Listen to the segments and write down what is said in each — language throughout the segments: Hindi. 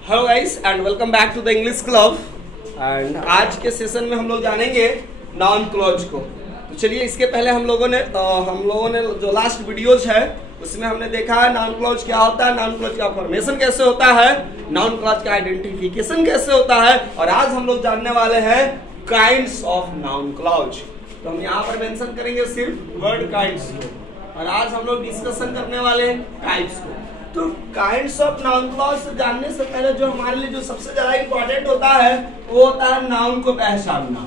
Hello guys and welcome back to the English club. And आज के सेशन में हम लोग जानेंगे नाउन क्लॉज को। तो चलिए, इसके पहले हम लोगों ने जो लास्ट वीडियोज है उसमें हमने देखा है नाउन क्लॉज क्या होता है, नाउन क्लॉज का फॉर्मेशन कैसे होता है, नाउन क्लॉज का आइडेंटिफिकेशन कैसे होता है, और आज हम लोग जानने वाले हैं काइंड्स ऑफ नाउन क्लॉज। तो हम यहाँ पर मेंशन करेंगे सिर्फ वर्ड काइंड्स को, और आज हम लोग डिस्कशन करने वाले हैं टाइप्स को। तो काइंड्स ऑफ नाउन क्लॉज जानने से पहले जो हमारे लिए जो सबसे ज्यादा इंपॉर्टेंट होता है वो होता है नाउन को पहचानना।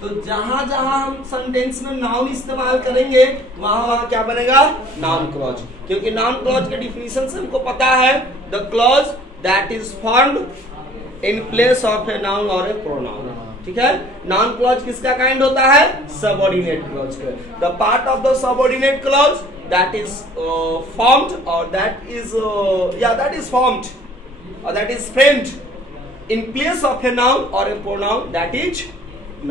तो जहां जहां हम सेंटेंस में नाउन इस्तेमाल करेंगे वहां वहां क्या बनेगा, नाउन क्लॉज। क्योंकि नाउन क्लॉज के डिफिनीशन से हमको पता है the clause that is formed in place of a noun और ए प्रोनाउन। ठीक है, नाउन क्लॉज किसका काइंड होता है, सबऑर्डिनेट क्लॉज का। The part of the subordinate clause that is formed or that is formed or that is framed in place of a noun or a pronoun, that is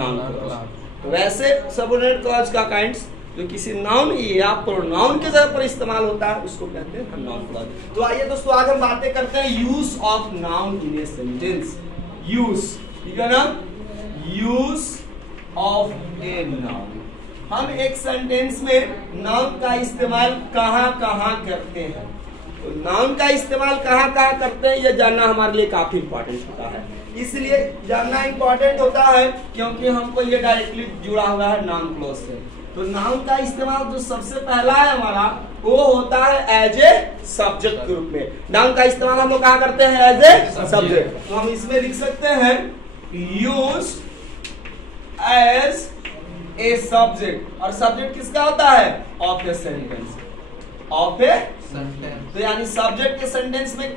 noun clause। तो वैसे सबऑर्डिनेट क्लॉज का काइंड्स जो किसी नाउन या प्रोनाउन के जगह पर इस्तेमाल होता है उसको कहते हैं नाउन क्लॉज। तो आइए दोस्तों, आज हम बातें करते हैं use of noun in a sentence. Use, ठीक है ना, यूज ऑफ ए नाउन। हम एक सेंटेंस में नाउन का इस्तेमाल कहां कहां करते हैं। तो नाउन का इस्तेमाल कहां कहां करते हैं ये जानना हमारे लिए काफी इंपॉर्टेंट होता है। इसलिए जानना इंपॉर्टेंट होता है क्योंकि हमको ये डायरेक्टली जुड़ा हुआ है नाउन क्लॉज से। तो नाउन का इस्तेमाल जो सबसे पहला है हमारा वो होता है एज ए सब्जेक्ट के रूप में। नाउन का इस्तेमाल हम लोग कहां करते हैं, एज ए सब्जेक्ट। तो हम इसमें लिख सकते हैं यूज एज ए सब्जेक्ट। और सब्जेक्ट किसका होता है, of a sentence, of a sentence. तो यानी सब्जेक्ट के सेंटेंस में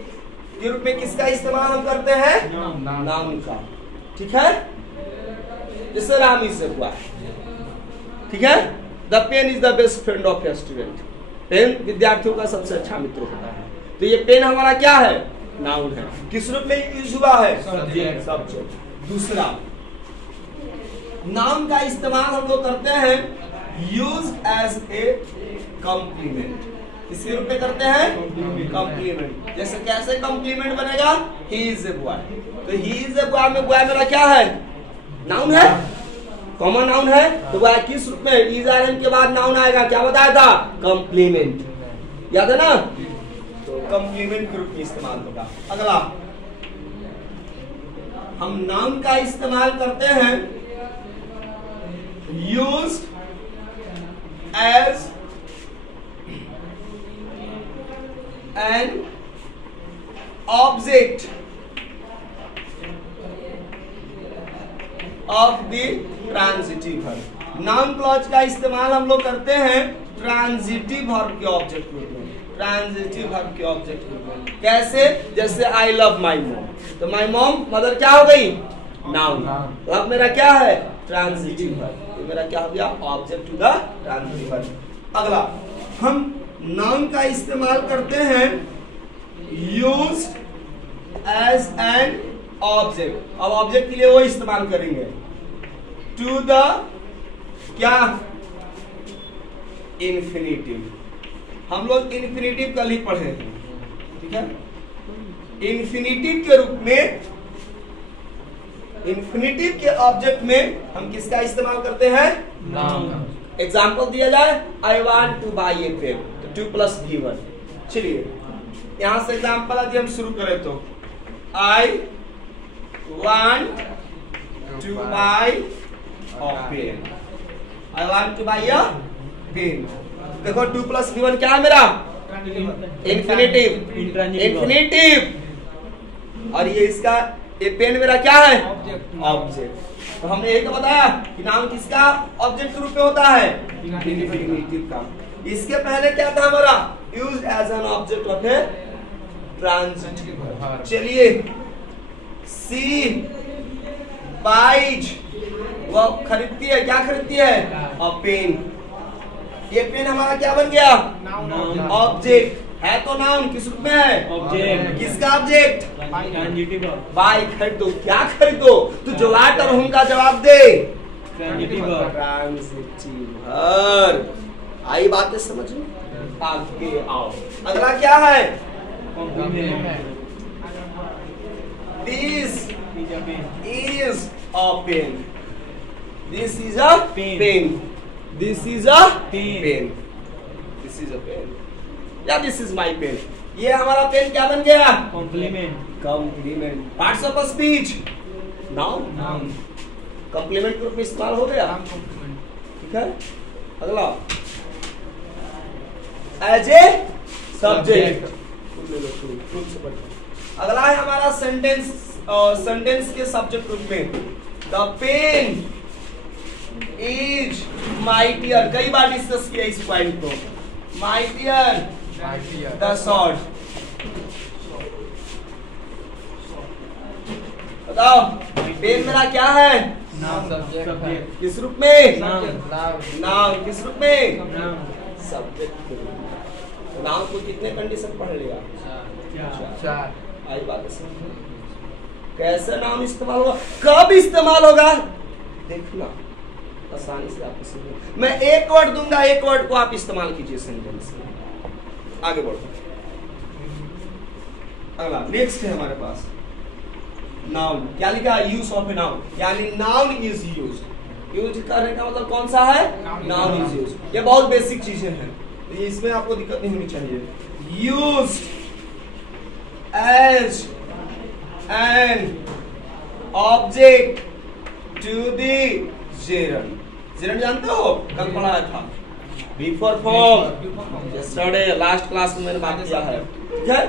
के रूप में किसका इस्तेमाल हम करते हैं, नाउन का। ठीक है, जैसे राम इज ए बॉय। ठीक है, the pen is the best friend of a student. Pen विद्यार्थियों का सबसे अच्छा मित्र होता है। तो ये पेन हमारा क्या है, नाउन है। किस रूप में यूज हुआ है, सब्जेक्ट। दूसरा, नाउन का इस्तेमाल हम लोग करते हैं यूज एज ए कॉम्प्लीमेंट। इसके रूप में करते हैं कॉम्प्लीमेंट। जैसे कैसे कॉम्प्लीमेंट बनेगा, ही इज ए बॉय। तो ही इज ए बॉय में बॉय मेरा क्या है, नाउन है, कॉमन नाउन है। तो बॉय किस रूप में, इज आर एन के बाद नाउन आएगा, क्या बताया था, कॉम्प्लीमेंट। याद है ना, तो कॉम्प्लीमेंट के रूप में इस्तेमाल होगा। अगला, हम नाउन का इस्तेमाल करते हैं used as an object of the transitive verb। Noun clause का इस्तेमाल हम लोग करते हैं ट्रांजिटिव वर्ब के ऑब्जेक्ट के रूप में। ट्रांजिटिव वर्ब के ऑब्जेक्ट के रूप में कैसे, जैसे आई लव माई मॉम। तो माई मॉम मदर क्या हो गई, नाउन। लव मेरा क्या है, ट्रांजिटिव वर्ब। मेरा क्या हो गया, object to the transitive verb. अगला, हम नाउन का इस्तेमाल करते हैं यूज्ड एज एन ऑब्जेक्ट। अब ऑब्जेक्ट के लिए वो इस्तेमाल करेंगे टू द क्या, इन्फिनिटिव। हम लोग इन्फिनिटिव कल ही पढ़े हैं। ठीक है, इन्फिनिटिव के रूप में, इन्फिनिटिव के ऑब्जेक्ट में हम किसका इस्तेमाल करते हैं, नाउन। एग्जाम्पल दिया जाए, I want to buy a pen. तो 2 + V1। चलिए यहां से एग्जाम्पल यदि हम शुरू करें तो I want to buy a pen. I want to buy a pen. देखो 2 + V1 क्या है मेरा, इन्फिनिटिव। इन्फिनिटिव। और ये इसका, ये पेन मेरा क्या है, ऑब्जेक्ट। तो हमने यही तो बताया कि नाउन किसका ऑब्जेक्ट के रूप में होता है, इन्फिनिटिव का। इसके पहले क्या था हमारा, used as an object of a transitive. चलिए, सी बाइज, वो खरीदती है, क्या खरीदती है, अ पेन। ये पेन हमारा क्या बन गया, ऑब्जेक्ट है। तो नाउन किस रूप में है, ऑब्जेक्ट। किसका ऑब्जेक्ट, बाई। खरीदो, क्या खरीदो, तो जो लाट और हम का जवाब दे, ट्रांजिटिव। आई बातें समझ में, आगे आओ। अगला क्या है, This is a pen. This is a pen. This is a pen. This is a pen. या this is my pen. ये हमारा पेन क्या बन गया? Complement. Parts of speech. Noun. Complement के रूप में इस्तेमाल हो गया. ठीक है. अगला एज ए सब्जेक्ट. अगला है हमारा सेंटेंस. सेंटेंस के सब्जेक्ट रूप में द पेन इज माइटियर. कई बार डिस्कस किया इस पॉइंट को. Mightier the sword. बताओ पेन मेरा क्या है? सब्जेक्ट. किस रूप में? नाउन. किस रूप में? सब्जेक्ट. नाउन को कितने कंडीशन पढ़ लिया? 4. आई बात है. कैसे नाउन इस्तेमाल होगा, कब इस्तेमाल होगा, देखना आसानी से आपको समझ. मैं एक वर्ड दूंगा, एक वर्ड को आप इस्तेमाल कीजिए सेंटेंस में. आगे बढ़ो. अगला नेक्स्ट है हमारे पास नाउन. क्या लिखा? Use of a noun. यानी नाउन इज यूज्ड. यूज करने का मतलब कौन सा है? Noun is used. ये बहुत बेसिक चीजें हैं, इसमें आपको दिक्कत नहीं होनी चाहिए. Used as an object to the gerund. Gerund जानते हो? कल पढ़ाया था. Before form yesterday last class में मैंने बात किया है. ठीक है.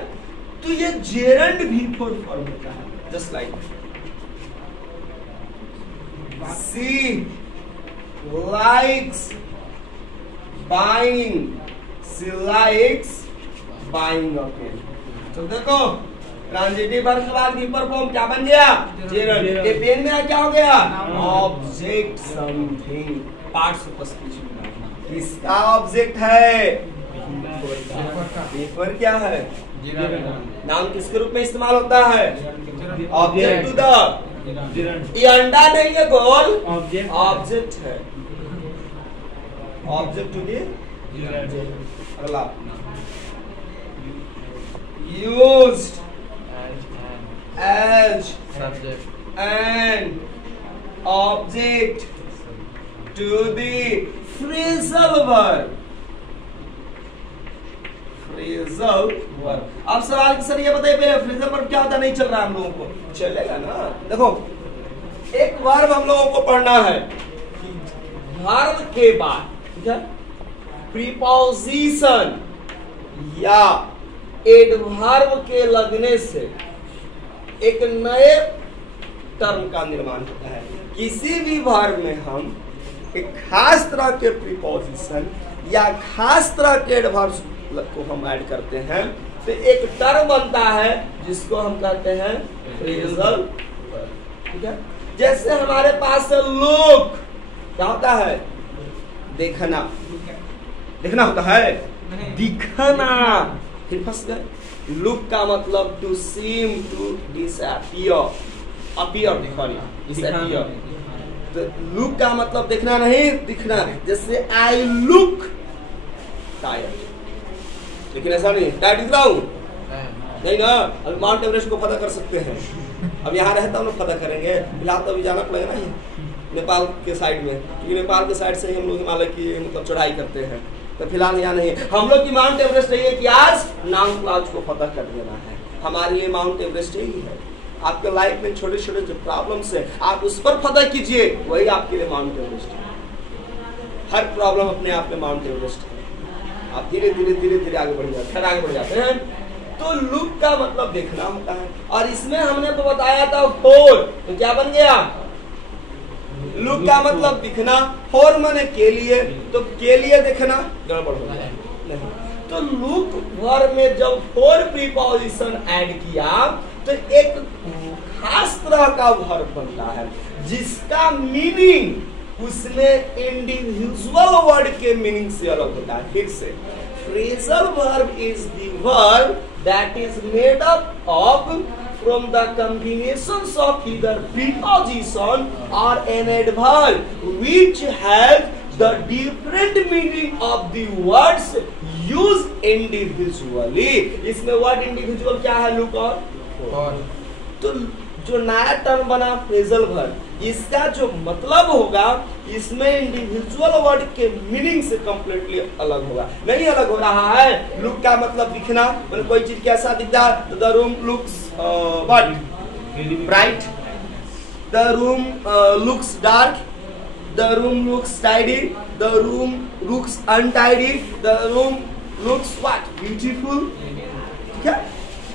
तो ये जेरंड बिफोर फॉर्म होता है. Just like she likes buying. She likes buying a pen. तो देखो ट्रांजिटिव वर्ब के बाद बिफोर फॉर्म क्या बन गया? जेरंड. ये पेन में क्या हो गया? Object something. Parts of speech. किसका ऑब्जेक्ट है? बिफोर क्या है? नाउन किसके रूप में इस्तेमाल होता है? Object to the. ये अंडा नहीं है गोल. ऑब्जेक्ट है. Object to the. अगला used as an object to the phrasal verb. phrasal verb. अब सवाल की सर ये बताइए पहले phrasal verb क्या होता है? नहीं चल रहा हम लोगों को. चलेगा ना. देखो एक वर्ब हम लोगों को पढ़ना है. वर्ब के बाद ठीक है प्रीपोजिशन या एडवर्ब के लगने से एक नए टर्म का निर्माण होता है. किसी भी वर्ब में हम एक खास तरह के प्रीपोजिशन या खास तरह के एडवर्ब को हम ऐड करते हैं तो एक टर्म बनता है जिसको हम कहते हैं फ्रेजल. ठीक है. जैसे हमारे पास लुक क्या होता है? देखना. देखना होता है दिखना. फिर फंस गए. लुक का मतलब to seem to disappear. Appear sorry disappear. तो लुक का मतलब देखना नहीं दिखना. जैसे आई लुक टायर्ड. लेकिन ऐसा नहीं टायर्ड दिख रहा हूं नहीं ना. अभी माउंट एवरेस्ट को फतह कर सकते हैं. अब यहाँ रहता हम लोग फतह करेंगे. फिलहाल तो अभी जाना पड़ेगा ना नेपाल के साइड में, क्योंकि नेपाल के साइड से ही हम लोग हिमालय की मतलब चढ़ाई करते हैं. तो फिलहाल यहाँ नहीं. हम लोग की माउंट एवरेस्ट नहीं है कि आज नाउन क्लाउज को फतह कर देना है. हमारे लिए माउंट एवरेस्ट यही है. आपके लाइफ में छोटे छोटे जो प्रॉब्लम्स है आप उस पर फतह कीजिए, वही आपके लिए माउंट एवरेस्ट है. हर प्रॉब्लम अपने आप में माउंट एवरेस्ट है. आप धीरे धीरे धीरे धीरे आगे बढ़ जाते हैं. तो लुक का मतलब देखना होता है. और इसमें हमने तो बताया था फोर. तो क्या बन गया? लुक का मतलब दिखना. फोर माने के लिए. तो के लिए देखना गड़बड़ हो गया. नहीं. तो लुक वर्ब में जब फोर प्रीपोजिशन ऐड किया तो एक खास तरह का वर्ब बनता है जिसका मीनिंग उसमें इंडिविजुअल वर्ड के मीनिंग से अलग होता है. फिर से phrasal verb is the verb that is made up of from the combinations of either preposition or an adverb which have the different meaning of the words used individually. इसमें word individual क्या है? लुक और तो जो नया टर्म बना फ्रेजल वर्ब, इसका जो मतलब होगा इसमें इंडिविजुअल वर्ड के मीनिंग से कंप्लीटली अलग होगा। नहीं अलग हो रहा है। लुक का मतलब दिखना, मतलब कोई चीज कैसा दिखता है, तो the room looks bright, the room looks dark, the room looks tidy, the room looks untidy, the room looks what beautiful. ठीक है,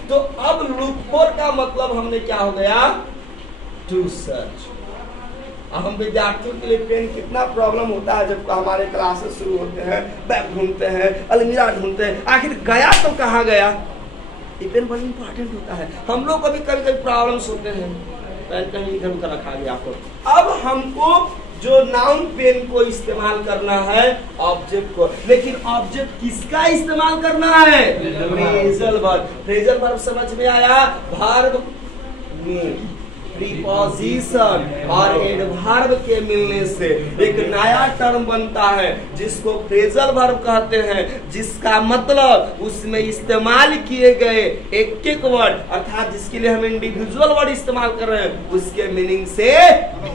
तो अब लुक फॉर का मतलब हमने क्या हो गया, टू सर्च। अब हम विद्यार्थियों के लिए पेन कितना प्रॉब्लम होता है जब हमारे क्लासेस शुरू होते हैं, बैग ढूंढते हैं, अलमीरा ढूंढते हैं, आखिर गया तो कहाँ गया। ये पेन बड़ा इंपॉर्टेंट होता है। हम लोग को भी कभी कभी प्रॉब्लम्स होते हैं, पेन कहीं इधर उधर रखा गया आपको। अब हमको जो नाउन पेन को इस्तेमाल करना है ऑब्जेक्ट को, लेकिन ऑब्जेक्ट किसका इस्तेमाल करना है, फ्रेजल वर्ब। फ्रेजल वर्ब समझ में आया, वर्ब में प्रीपोजिशन और एडवर्ब के मिलने से एक नया टर्म बनता है जिसको फ्रेजल वर्ब कहते हैं, जिसका मतलब उसमें इस्तेमाल किए गए एक एक वर्ड अर्थात जिसके लिए हम इंडिविजुअल वर्ड इस्तेमाल कर रहे हैं उसके मीनिंग से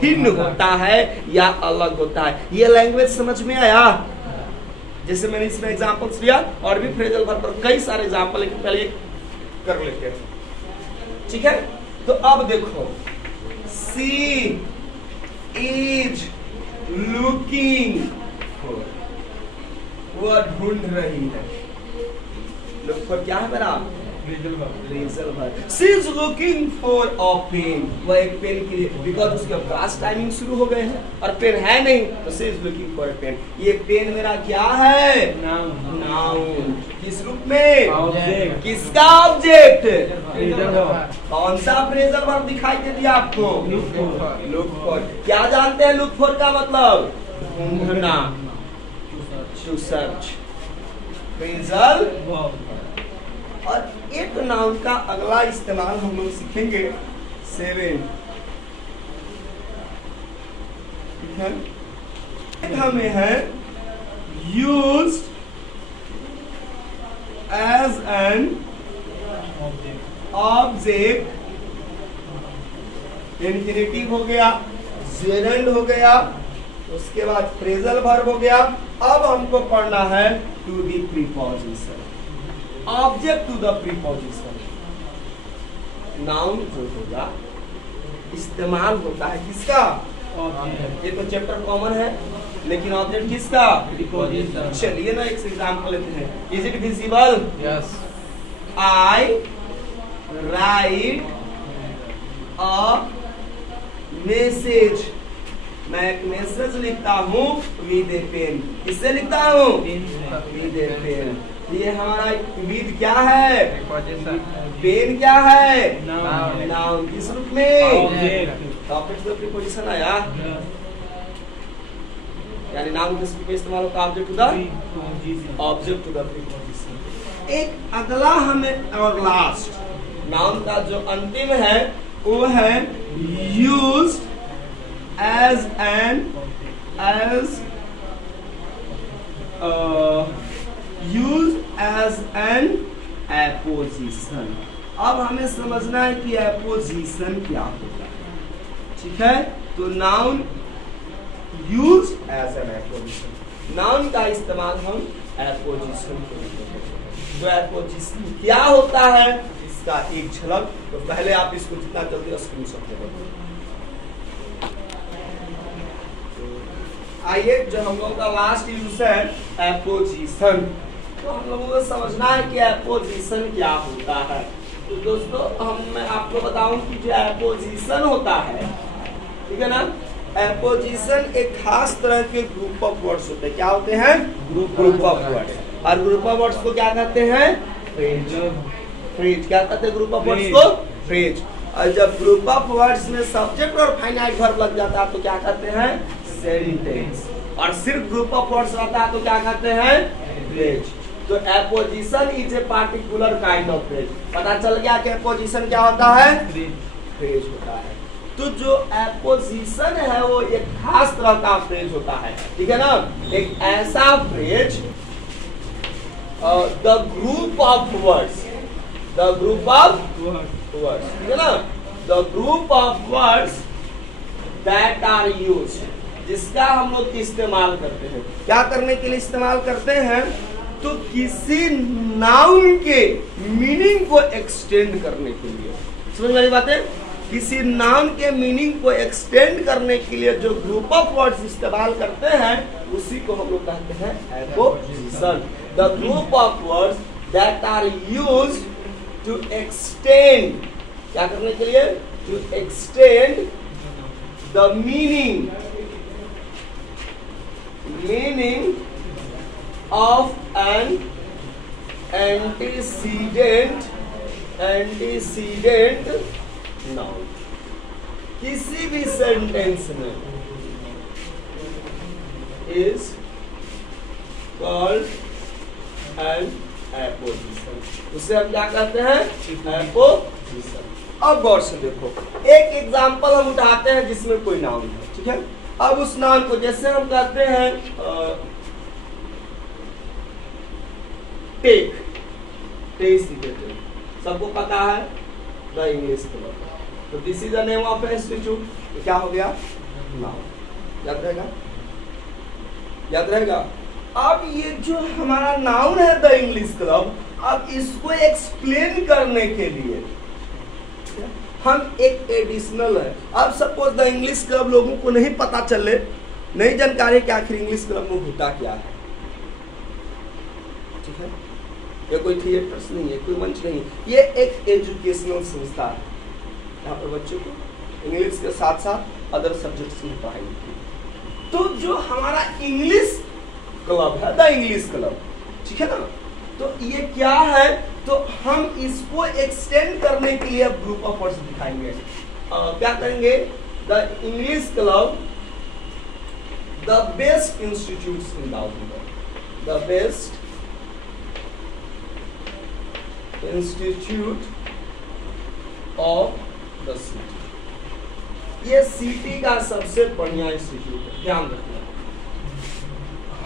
भिन्न होता है या अलग होता है। ये लैंग्वेज समझ में आया। जैसे मैंने इसमें एग्जांपल्स लिया और भी फ्रेजल वर्ब पर कई सारे एग्जांपल, लेकिन पहले कर लेते हैं। ठीक है, तो अब देखो, सी इज लुकिंग फॉर, वो ढूंढ रही है। लुक फॉर क्या है मेरा, phrasal verb. She is looking for a pen, वो एक पेन के लिए, बिकॉज उसके पास टाइमिंग शुरू हो गए हैं और पेन है नहीं, तो she is looking for a pen. ये पेन मेरा क्या है, नाउन। किस रूप में, ऑब्जेक्ट। किसका ऑब्जेक्ट, कौन सा फ्रेजल वर्ब दिखाई दे दिया आपको, लुक फॉर। क्या जानते हैं लुक फॉर का मतलब, ढूंढना, टू सर्च, फ्रेजल वर्ब। और एक नाउन का अगला इस्तेमाल हम लोग सीखेंगे 7। ठीक है, हमें है used as an object, infinitive हो गया, जेरेंड हो गया, उसके बाद फ्रेजल वर्ब हो गया। अब हमको पढ़ना है to the preposition, object to the preposition. Noun जो होगा इस्तेमाल होता है किसका, ये तो चैप्टर कॉमन है, लेकिन ऑब्जेक्ट किसका, प्रीपोजिशन। चलिए ना एक एग्जांपल लेते हैं। Is it visible, yes. I right a message, मैं एक मैसेज लिखता हूँ विद ए पेन। किससे लिखता हूँ, विद ए पेन। ये हमारा विद क्या है, पेन क्या है, नाउन। किस रूप में, ऑब्जेक्ट टू द प्रीपोजिशन आया, यानी नाउन किस रूप में इस्तेमाल होता है, object to the, object to the preposition. एक अगला हमें और लास्ट नाउन का जो अंतिम है वो है used as an used as an apposition। अब हमें समझना है कि एपोजिशन क्या होता है। ठीक है, तो noun used as an apposition, noun का इस्तेमाल हम एपोजिशन के लिए करते हैं। जो एपोजिशन क्या होता है इसका एक झलक, तो पहले आप इसको जितना जल्दी स्क्रीनशॉट ले लो। आइए, जो हम लोगों का लास्ट यूज है एपोजिशन, तो हम लोगों को समझना है कि एपोजिशन क्या होता है। तो दोस्तों मैं आपको बताऊं कि जो एपोजिशन होता है, ठीक है ना, एपोजिशन एक खास तरह के ग्रुप ऑफ वर्ड्स होते हैं। क्या होते हैं, ग्रुप ऑफ वर्ड्स। और ग्रुप ऑफ वर्ड्स को क्या कहते हैं, फ्रेज। फ्रेज क्या कहते हैं ग्रुप ऑफ वर्ड्स को, फ्रेज। और जब ग्रुप ऑफ वर्ड्स में सब्जेक्ट और फाइनाइट वर्ब लग जाता है तो क्या कहते हैं, सेंटेंस। और सिर्फ ग्रुप ऑफ वर्ड्स रहता है तो क्या कहते हैं, फ्रेज। तो apposition is a particular kind of phrase. पता चल गया कि एपोजिशन क्या होता है, फ्रेज होता है। तो जो एपोजिशन है वो एक खास तरह का फ्रेज होता है, ठीक है ना। एक ऐसा phrase, the group of words, the group of words, ठीक है ना। The group of words that are used, जिसका हम लोग इस्तेमाल करते हैं। क्या करने के लिए इस्तेमाल करते हैं? तो किसी नाउन के मीनिंग को एक्सटेंड करने के लिए। समझ वाली बात है? किसी नाउन के मीनिंग को एक्सटेंड करने के लिए जो ग्रुप ऑफ वर्ड्स इस्तेमाल करते हैं उसी को हम लोग कहते हैं apposition. The group of words that are used to extend, क्या करने के लिए? To extend the meaning of an antecedent noun। किसी भी सेंटेंस में is called an apposition, उसे हम क्या कहते हैं? एपोजिशन। अब गौर से देखो, एक एग्जांपल हम उठाते हैं जिसमें कोई नाउन है, ठीक है। अब उस नाउन को जैसे हम कहते हैं टेक, सबको पता है द इंग्लिश क्लब, तो this is the name of institute, तो क्या हो गया? नाउन। याद रहेगा? याद रहेगा? अब ये जो हमारा नाउन है द इंग्लिश क्लब, अब इसको एक्सप्लेन करने के लिए हम एक एडिशनल है। अब सपोज द इंग्लिश क्लब लोगों को नहीं पता चले, नहीं जानकारी कि आखिर इंग्लिश क्लब में होता क्या है, ठीक है। ये कोई थिएटर्स नहीं है, कोई मंच नहीं, ये एक एजुकेशनल संस्था है। यहाँ पर बच्चों को इंग्लिश के साथ साथ अदर सब्जेक्ट्स में पढ़ाई होती है। तो जो हमारा इंग्लिश क्लब है द इंग्लिश क्लब, ठीक है ना, तो ये क्या है? तो हम इसको एक्सटेंड करने के लिए ग्रुप ऑफ वर्ड्स दिखाएंगे। क्या करेंगे? The English club the best institutes in the best institute of the city. ये सिटी का सबसे बढ़िया इंस्टीट्यूट है, ध्यान रखना।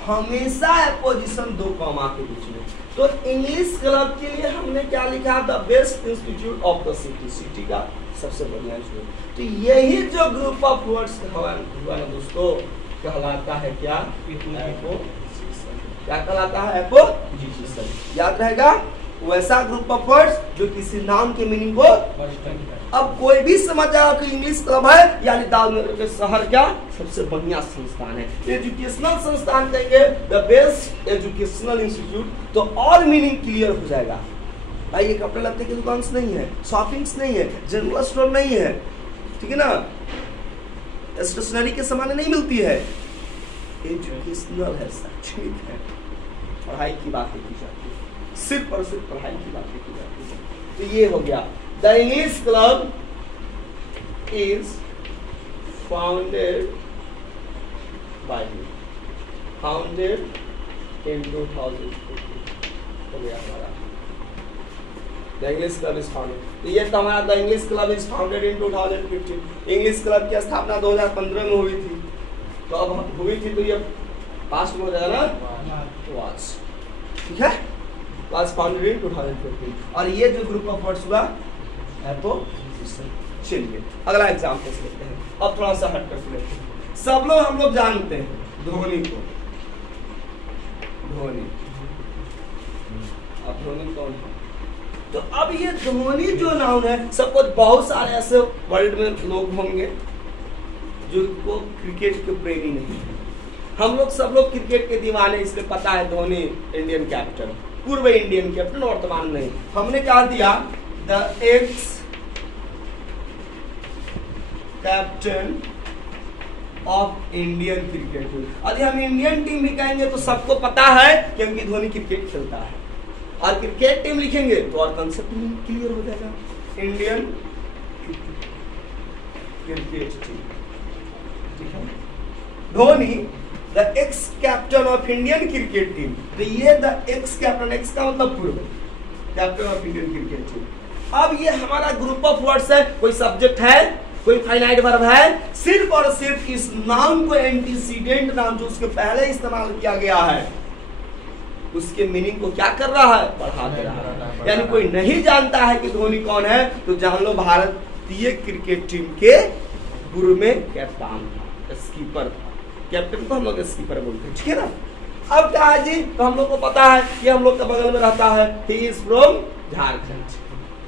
हमेशा एपोजिशन दो कॉमा के बीच में। तो इंग्लिश क्लब के लिए हमने क्या लिखा? The best institute of the city, city का सबसे बढ़िया इंस्टीट्यूट। तो यही जो ग्रुप ऑफ वर्ड्स हुआ ना दोस्तों, कहलाता है क्या? एपोजिशन। क्या कहलाता है? एपोजिशन। याद रहेगा? वैसा ग्रुप ऑफ वर्ड्स जो किसी नाम के मीनिंग को, अब कोई भी समझ जाएगा कि इंग्लिश क्लब है यानी दाऊदनगर के शहर क्या सबसे बढ़िया संस्थान है, एजुकेशनल संस्थान कहेंगे द बेस्ट एजुकेशनल इंस्टीट्यूट, तो और मीनिंग क्लियर हो जाएगा। भाई ये कपड़े लत्ते की दुकान नहीं है, शॉपिंग्स नहीं है, जनरल स्टोर नहीं है, ठीक है ना, स्टेशनरी के सामान नहीं मिलती है, एजुकेशनल है, शैक्षणिक है, पढ़ाई की बातें की जाती है, सिर्फ और सिर्फ पढ़ाई की बातें की जाती है। तो ये हो गया। The English club is founded by me, founded in 2015 हो गया हमारा। The English club is founded, तो ये तो हमारा the English club is founded in 2015। English club की स्थापना 2015 में हुई थी, तो अब हुई थी तो ये पास्ट में हो जाएगा ना, वाज, ठीक है, वाज फाउंडेड इन 2015। और ये जो ग्रुप ऑफ वर्ड्स हुआ एपोजिशन। चलिए अगला एग्जांपल लेते हैं, अब थोड़ा सा हट कर लेते हैं। सब लोग हम लोग जानते हैं धोनी को, धोनी, अब धोनी कौन है? तो अब ये धोनी जो नाउन है, सबको बहुत सारे ऐसे वर्ल्ड में लोग होंगे जो को क्रिकेट के प्रेमी नहीं है। हम लोग सब लोग क्रिकेट के दीवाने, इसलिए पता है धोनी इंडियन कैप्टन, पूर्व इंडियन कैप्टन, वर्तमान नहीं। हमने क्या दिया? The x captain of Indian cricket team. यदि हम इंडियन टीम भी कहेंगे तो सबको पता है क्योंकि धोनी क्रिकेट खेलता है, और क्रिकेट टीम लिखेंगे तो और कंसेप्ट क्लियर हो जाएगा, इंडियन क्रिकेट टीम, ठीक है। Dhoni the x captain of Indian cricket team, तो ये द एक्स कैप्टन, एक्स का मतलब पूर्व, captain of Indian cricket team. अब ये हमारा ग्रुप ऑफ वर्ड्स है, कोई सब्जेक्ट है, कोई फाइनाइट वर्ब है, सिर्फ और सिर्फ इस नाउन को एंटीसीडेंट नाउन जो उसके पहले इस्तेमाल किया गया है उसके मीनिंग को क्या कर रहा है? बढ़ा दे रहा है। यानी कोई नहीं जानता है कि धोनी कौन है, तो जान लो भारत तो ये क्रिकेट टीम के पूर्व में कप्तान था, स्कीपर था। कैप्टन को हम लोग स्कीपर बोलते हैं, ठीक है ना। अब क्या है जी, तो हम लोग को पता है कि हम लोग के बगल में रहता है। He is from Jharkhand,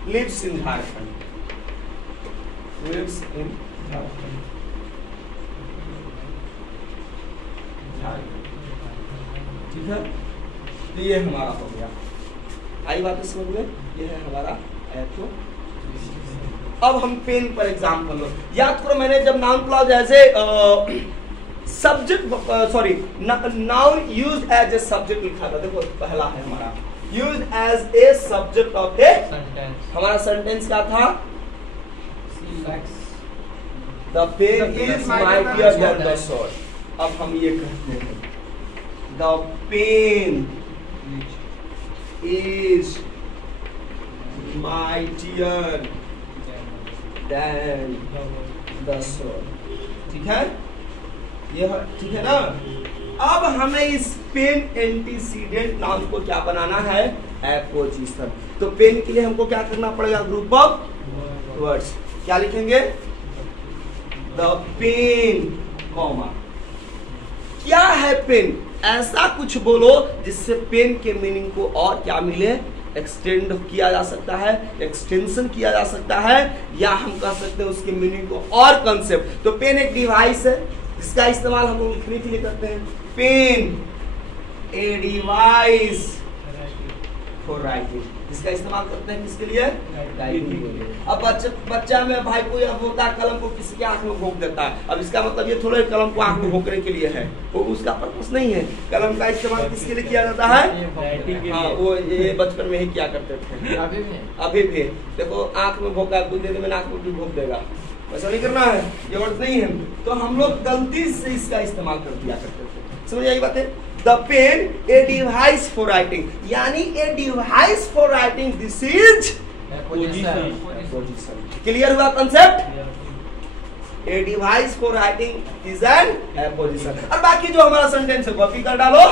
lives in Jharkhand, lives in Jharkhand, ठीक है। तो ये हमारा हो गया, आई बात समझ में, ये है हमारा एथो। अब हम पेन पर एग्जाम्पल लो, याद करो मैंने जब noun clause as subject sorry noun use as a subject लिखा था। देखो पहला है हमारा use as a subject of a sentence. हमारा सेंटेंस क्या था? The pen is mightier than the sword. अब हम ये कहते हैं the pen is mightier than the sword, ठीक है, ये ठीक है ना। अब हमें इस पेन एंटीसीडेंट नाउन को क्या बनाना है? एपोजिशन। तो पेन के लिए हमको क्या करना पड़ेगा? Group of words. क्या लिखेंगे? द पेन कॉमा क्या है पेन? ऐसा कुछ बोलो जिससे पेन के मीनिंग को और क्या मिले? एक्सटेंड किया जा सकता है, एक्सटेंशन किया जा सकता है, या हम कह सकते हैं उसके मीनिंग को और कंसेप्ट। तो पेन एक डिवाइस है जिसका इस्तेमाल हम लोग लिखने के लिए करते हैं। Pen a device for writing, जिसका इस्तेमाल करते हैं किसके लिए? राइटिंग के लिए। अब बच्चा में भाई कोई अब होता है कलम को किसी के आंख में भोंक देता है। अब इसका मतलब ये थोड़ा कलम को आंख में भोंकने के लिए है, वो उसका पर्पस नहीं है। कलम का इस्तेमाल किसके लिए किया जाता है? हाँ, वो ये बचपन में ही किया करते थे, अभी भी देखो आंख में भोंका, दूध देने में नाक में भी भोंक देगा, ऐसा नहीं करना है, ये वर्ड नहीं है। तो हम लोग गलती से इसका इस्तेमाल कर दिया करते थे, समझ आई बात है। The pen a device for writing, यानी a device for writing, this is position. Clear हुआ concept? A device for writing is an apposition. और बाकी जो हमारा सेंटेंस है कॉपी कर डालो।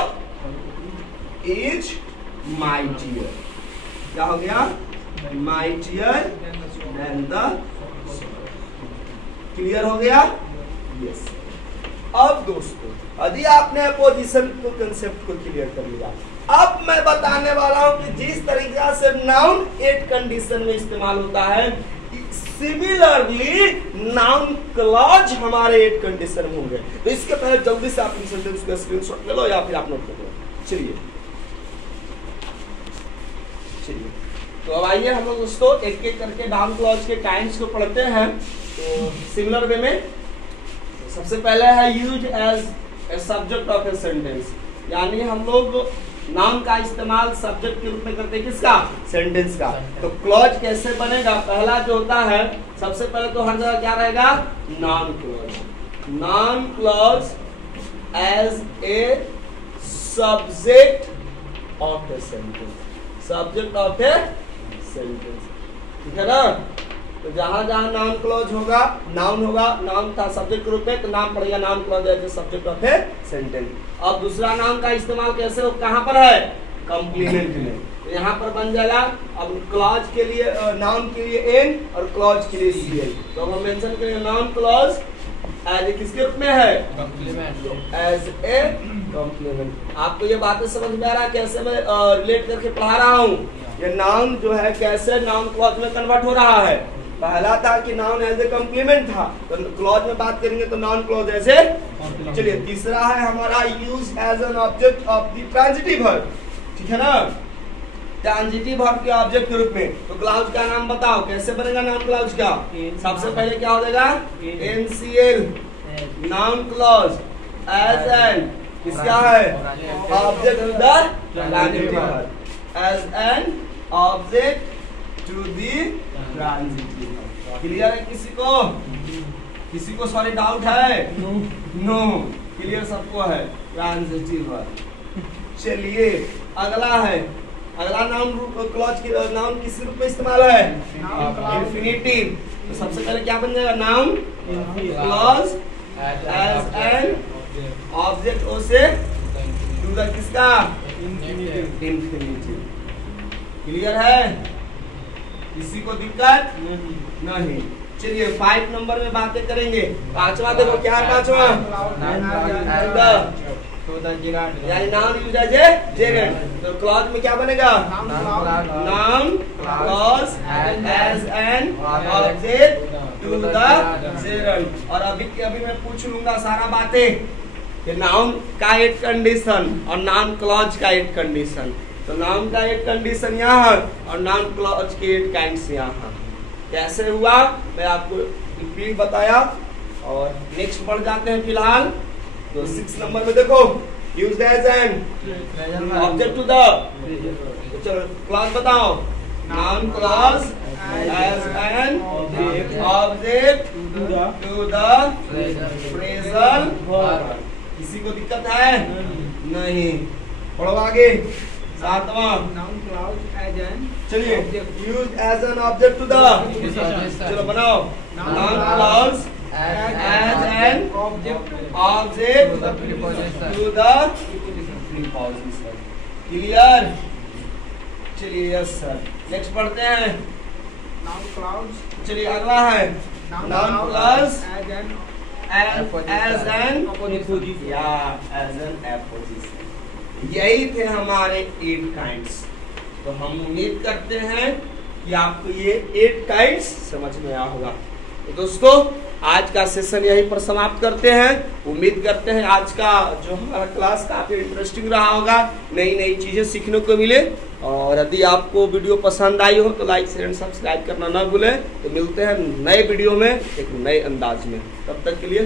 इज माइटियर, क्या हो गया? Mightier than the. क्लियर हो गया? यस। अब दोस्तों यदि आपने पोजीशन को कंसेप्ट को क्लियर कर लिया, अब मैं बताने वाला हूं कि जिस तरीके से नाउन 8 कंडीशन में इस्तेमाल होता है, सिमिलरली नाउन क्लॉज हमारे 8 कंडीशन में होंगे। तो इसके पहले जल्दी से आप इन सेंटेंस का स्क्रीनशॉट ले लो या फिर आप नोट कर लो। चलिए तो अब आइए हम लोग दोस्तों एक एक करके नाउन क्लॉज के टाइम्स को पढ़ते हैं। तो सिमिलर वे में सबसे पहले है use as a subject of a sentence, यानी हम लोग नाउन का इस्तेमाल सब्जेक्ट के रूप में करते हैं किसका? सेंटेंस का। तो क्लॉज कैसे बनेगा? पहला जो होता है सबसे पहले तो हर जगह क्या रहेगा? Noun clause. Noun clause as a subject of a sentence, subject of a sentence, ठीक है ना। तो जहां जहां नाउन क्लॉज होगा, नाउन होगा, नाउन था सब्जेक्ट के रूप में, तो नाम पड़ेगा noun clause as a subject of a sentence. अब दूसरा नाउन का इस्तेमाल कैसे हो? कहां पर है? कंप्लीमेंट में। तो यहाँ पर बन जाएगा अब क्लॉज के लिए, नाउन के लिए एन और क्लॉज के लिए सीएल। तो अब हम मेंशन करेंगे नाउन क्लॉज एज ए किसके रूप में है? Complement, as a complement. आपको ये बातें समझ में आ रहा है कैसे मैं रिलेट करके पढ़ा रहा हूँ? ये नाउन जो है कैसे नाउन क्लॉज में कन्वर्ट हो रहा है। पहला था कि नाउन एज ए कंप्लीमेंट था, तो क्लॉज में बात करेंगे तो नाउन क्लॉज एज ए। चलिए तीसरा है हमारा use as an object of the transitive verb, ठीक है ना, ट्रांजिटिव वर्ब के ऑब्जेक्ट के रूप में। तो क्लॉज का नाम बताओ कैसे बनेगा नाउन क्लॉज का? सबसे पहले क्या हो जाएगा? NCL, noun clause as an किसका है? Object to the transitive verb, as an object to the transitive. Clear है किसी को? किसी को सॉरी डाउट है? नो क्लियर सबको है? Transitive verb. चलिए अगला है, अगला नाउन क्लॉज की नाउन किस रूप में इस्तेमाल है? इंफिनिटिव। तो सबसे पहले क्या बन जाएगा? Noun clause as an object O से टू द किसका? इंफिनिटिव। क्लियर है? किसी को दिक्कत नहीं? चलिए 5 नंबर में बातें करेंगे। पांचवा देखो क्या है पांचवा, यानी noun used as a gerund. तो क्लॉज में क्या बनेगा, noun clause as an object to the gerund. और अभी मैं पूछ लूंगा सारा बातें कि नाउन का एक कंडीशन और नाउन क्लॉज का एक कंडीशन। तो नाउन का एक कंडीशन यहाँ और नाउन क्लॉज के एक काइंड्स यहाँ। कैसे हुआ मैं आपको रिपीट बताया। और नेक्स्ट बढ़ जाते हैं फिलहाल। तो 6 नंबर में देखो used as an object to the, चलो क्लॉज बताओ, noun clause as an object to the phrasal verb. किसी को दिक्कत है? नहीं। पढ़ो आगे 7वां, नाउन क्लॉज एज एन, चलिए used as an object to the, चलो बनाओ, noun clause as an object to the preposition. Clear? चलिए यस सर। नेक्स्ट पढ़ते हैं नाउन क्लॉज, चलिए अगला है noun clause as an apposition. यही थे हमारे 8 काइंड्स। तो हम उम्मीद करते हैं कि आपको ये 8 काइंड्स समझ में आया होगा। तो दोस्तों आज का सेशन यहीं पर समाप्त करते हैं। उम्मीद करते हैं आज का जो हमारा क्लास काफी इंटरेस्टिंग रहा होगा, नई नई चीजें सीखने को मिले। और यदि आपको वीडियो पसंद आई हो तो लाइक शेयर एंड सब्सक्राइब करना ना भूलें। तो मिलते हैं नए वीडियो में एक नए अंदाज में, तब तक के लिए।